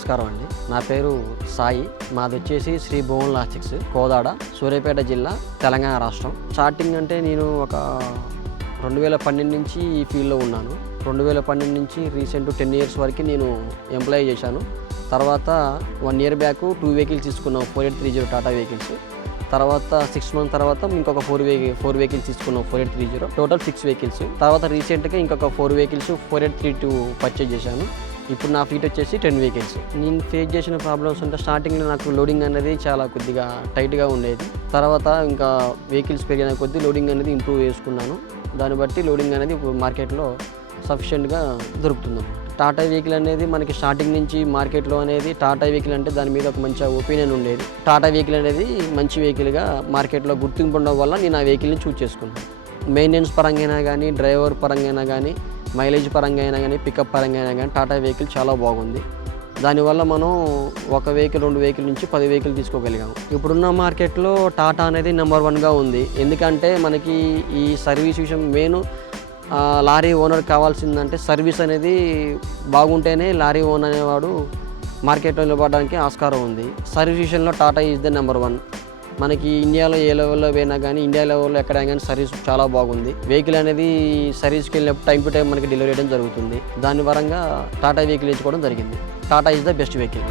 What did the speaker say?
నమస్కారం అండి. నా పేరు సాయి. మాది వచ్చేసి శ్రీ భువన్ లాస్టిక్స్, కోదాడ, సూర్యాపేట జిల్లా, తెలంగాణ రాష్ట్రం. స్టార్టింగ్ అంటే నేను ఒక 2012 నుంచి ఈ ఫీల్డ్లో ఉన్నాను. 2012 నుంచి రీసెంట్ 10 ఇయర్స్ వరకు నేను ఎంప్లాయ్ చేశాను. తర్వాత 1 ఇయర్ బ్యాక్ 2 వెహికల్స్ తీసుకున్నాం, 4830 టాటా వెహికల్స్. తర్వాత 6 మంత్స్ తర్వాత ఇంకొక 4 వెహికల్స్ తీసుకున్నాం, 4830, టోటల్ 6 వెహికల్స్. తర్వాత రీసెంట్గా ఇంకొక 4 వెహికల్స్ 4832 పర్చేజ్ చేశాను. ఇప్పుడు నా ఫీట్ వచ్చేసి 10 వెహికల్స్. నేను ఫేస్ చేసిన ప్రాబ్లమ్స్ అంటే స్టార్టింగ్లో నాకు లోడింగ్ అనేది చాలా కొద్దిగా టైట్గా ఉండేది. తర్వాత ఇంకా వెహికల్స్ పెరిగిన కొద్దీ లోడింగ్ అనేది ఇంప్రూవ్ చేసుకున్నాను. దాన్ని బట్టి లోడింగ్ అనేది ఇప్పుడు మార్కెట్లో సఫిషియెంట్గా దొరుకుతుంది. టాటా వెహికల్ అనేది మనకి స్టార్టింగ్ నుంచి మార్కెట్లో అనేది టాటా వెహికల్ అంటే దాని మీద ఒక మంచి ఒపీనియన్ ఉండేది. టాటా వెహికల్ అనేది మంచి వెహికల్గా మార్కెట్లో గుర్తింపు ఉండడం వల్ల నేను ఆ వెహికల్ని చూస్ చేసుకున్నాను. మెయింటెనెన్స్ పరంగా అయినా కానీ, డ్రైవర్ పరంగా అయినా కానీ, మైలేజ్ పరంగా అయినా కానీ, పికప్ పరంగా అయినా కానీ టాటా వెహికల్ చాలా బాగుంది. దానివల్ల మనం ఒక వెహికల్ 2 వెహికల్ నుంచి 10 వెహికల్ తీసుకోగలిగాము. ఇప్పుడున్న మార్కెట్లో టాటా అనేది నెంబర్ 1గా ఉంది. ఎందుకంటే మనకి ఈ సర్వీస్ విషయం మెయిన్. లారీ ఓనర్ కావాల్సిందంటే సర్వీస్ అనేది బాగుంటేనే లారీ ఓనర్ అనేవాడు మార్కెట్లో నిలబడడానికి ఆస్కారం ఉంది. సర్వీస్ విషయంలో టాటా ఈజ్ ద నెంబర్ 1. మనకి ఇండియాలో ఏ లెవెల్లో పోయినా కానీ, ఇండియా లెవెల్లో ఎక్కడైనా కానీ సర్వీస్ చాలా బాగుంది. వెహికల్ అనేది సర్వీస్కి వెళ్ళినప్పుడు టైం టు టైం మనకి డెలివరీ చేయడం జరుగుతుంది. దాని పరంగా టాటా వెహికల్ ఎంచుకోవడం జరిగింది. Tata is the best vehicle.